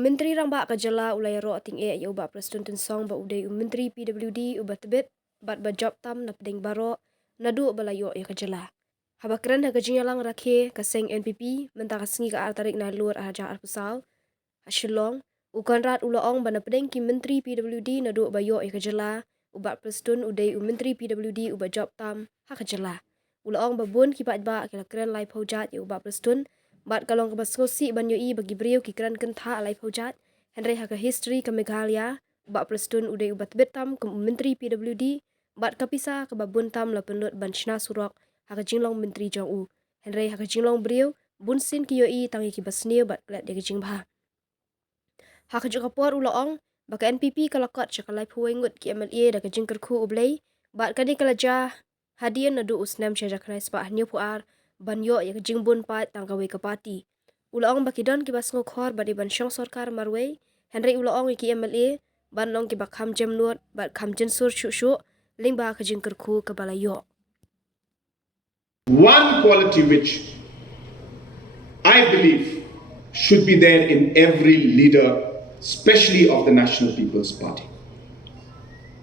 Myntri rang ba ka Jylla ulai ro ating ya uba Prestone tin song ba udai Myntri PWD uba Tbit bat ba job tam na pedeng baro Naduh balayo ya ka Jylla. Haba keren ha gajinya lang rakhe kaseng NPP menta kasengi ka tarik na luar aja arpusal Shillong u Conrad ulaong ba na pedeng ki Myntri PWD Naduh ba yo ya ka Jylla uba Prestone udai Myntri PWD uba job tam ha ka Jylla. Ulaong ba bun ki ba kila keren lai phaujat ya uba Prestone bat kalong ka baskosi banyo i bagi brio ki kran kentha alai phaujat Henry haka history ka Meghalaya ba Prestone udai ubat betam ke Myntri PWD bat kapisa ka babun tam la penut banchna surok haka jinglong Myntri jong u Henry haka jinglong brio bunsin ki yo i tangi ki basneu bat klat de jing bha haka juga por ulaong baka NPP kalakot chakalai phuwengut ki MLA da ka jingker khu ublei bat kani kalaja hadian Naduh usnam sha jakhnai spa new puar banyo ya jingbun pat tangkawe ka parti ulaong bakidon ki basngo khor badi banshong sarkar marwei Henry ulaong ki MLA banlong ki bakham jamnut bat kham jinsur shu lingba ka jingker khu ka balayo. One quality which I believe should be there in every leader, especially of the National People's Party.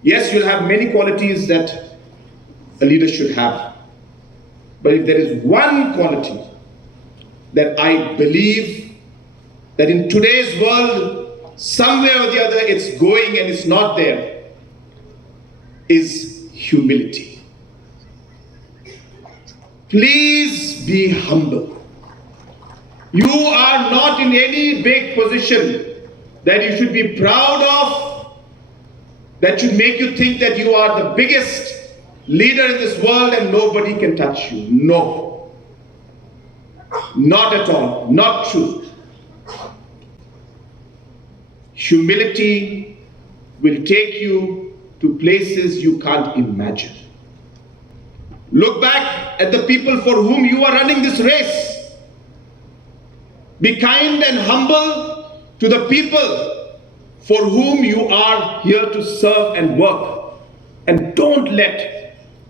Yes, you'll have many qualities that a leader should have. But if there is one quality that I believe that in today's world, somewhere or the other it's going and it's not there, is humility. Please be humble. You are not in any big position that you should be proud of, that should make you think that you are the biggest leader in this world and nobody can touch you. No. Not at all. Not true. Humility will take you to places you can't imagine. Look back at the people for whom you are running this race. Be kind and humble to the people for whom you are here to serve and work. And don't let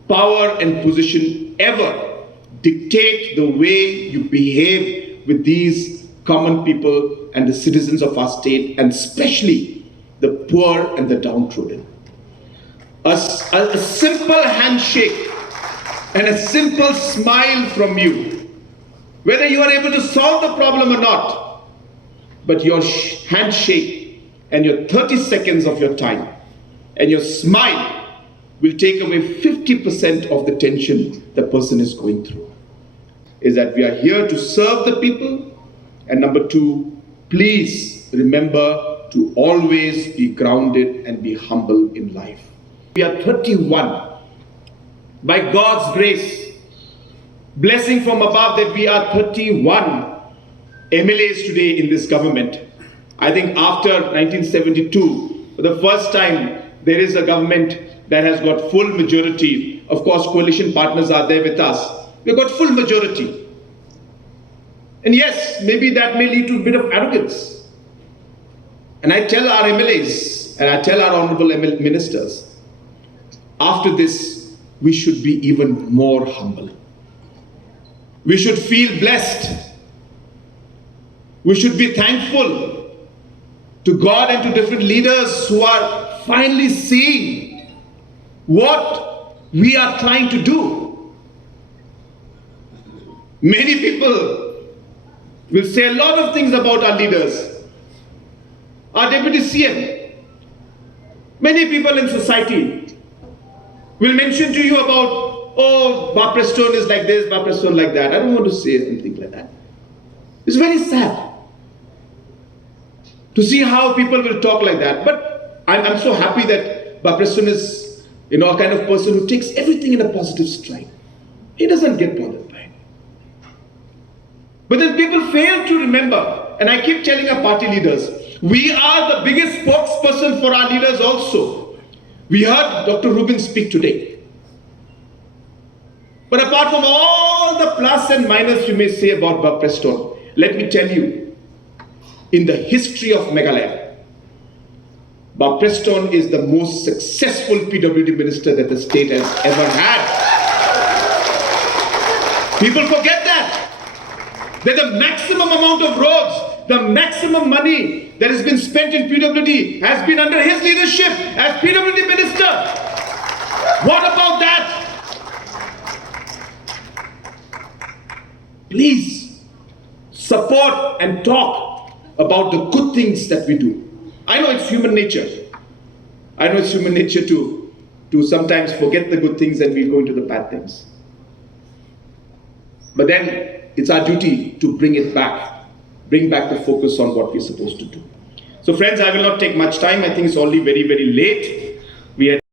power and position ever dictate the way you behave with these common people and the citizens of our state, and especially the poor and the downtrodden. A simple handshake and a simple smile from you, whether you are able to solve the problem or not, but your handshake and your 30 seconds of your time and your smile will take away 50% of the tension the person is going through. Is that we are here to serve the people, and number two, please remember to always be grounded and be humble in life. We are 31. By God's grace, blessing from above that we are 31 MLAs today in this government. I think after 1972, for the first time, there is a government that has got full majority. Of course, coalition partners are there with us. We've got full majority. And yes, maybe that may lead to a bit of arrogance. And I tell our MLAs, and I tell our honorable ministers, after this, we should be even more humble. We should feel blessed. We should be thankful to God and to different leaders who are finally seeing what we are trying to do. Many people will say a lot of things about our leaders, our deputy CM. Many people in society will mention to you about, oh, Prestone is like this, Prestone like that. I don't want to say anything like that. It's very sad to see how people will talk like that. But I'm so happy that Prestone is a kind of person who takes everything in a positive stride. He doesn't get bothered by it. But then people fail to remember, and I keep telling our party leaders, we are the biggest spokesperson for our leaders also. We heard Dr. Rubin speak today. But apart from all the plus and minus you may say about Prestone, let me tell you, in the history of Meghalaya, Prestone is the most successful PWD minister that the state has ever had. People forget that. That the maximum amount of roads, the maximum money that has been spent in PWD has been under his leadership as PWD Minister. What about that? Please support and talk about the good things that we do. I know it's human nature. I know it's human nature to sometimes forget the good things and we go into the bad things. But then it's our duty to bring back the focus on what we're supposed to do. So friends, I will not take much time. I think it's already very, very late. We had